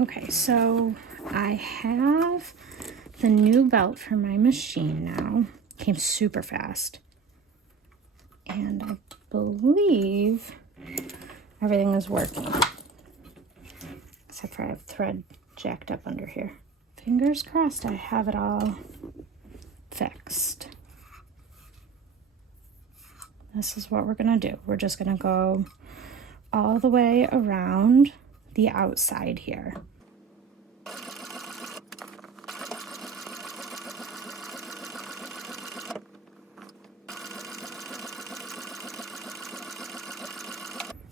Okay, so I have the new belt for my machine now. Came super fast. And I believe everything is working. Except for I have thread jacked up under here. Fingers crossed I have it all fixed. This is what we're gonna do. We're just gonna go all the way around the outside here.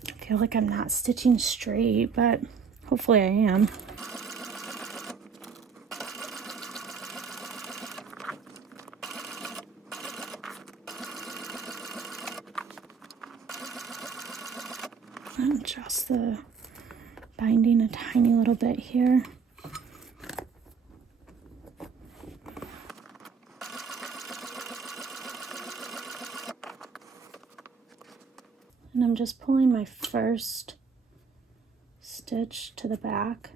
I feel like I'm not stitching straight, but hopefully I am. Adjust the binding a tiny little bit here. And I'm just pulling my first stitch to the back.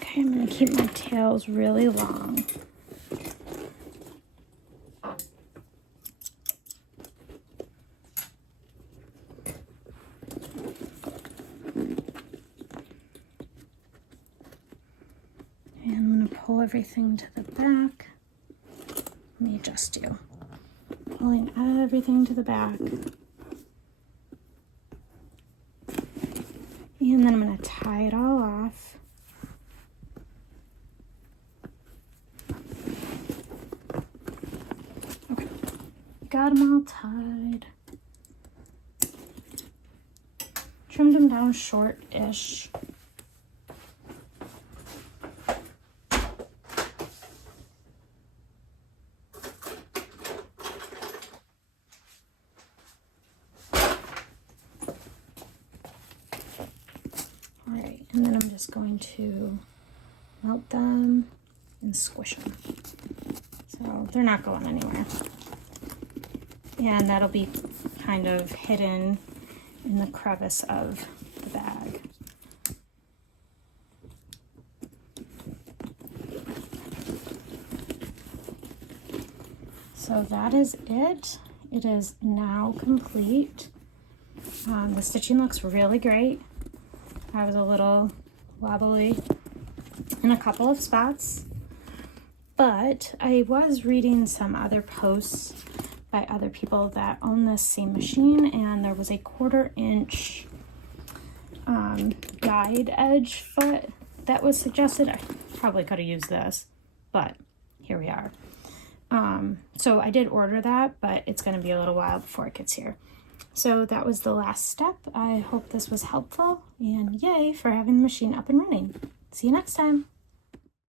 Okay, I'm going to keep my tails really long. And I'm going to pull everything to the back. Let me adjust you. Pulling everything to the back. And then I'm going to tie it all off. Okay, got them all tied. Trimmed them down short-ish. Alright, and then I'm just going to melt them and squish them. So they're not going anywhere. And that'll be kind of hidden in the crevice of the bag. So that is it. It is now complete. The stitching looks really great. I was a little wobbly in a couple of spots, but I was reading some other posts by other people that own this same machine, and there was a 1/4 inch guide edge foot that was suggested. I probably could have used this, but here we are. So I did order that, but it's going to be a little while before it gets here. So that was the last step. I hope this was helpful, and yay for having the machine up and running. See you next time.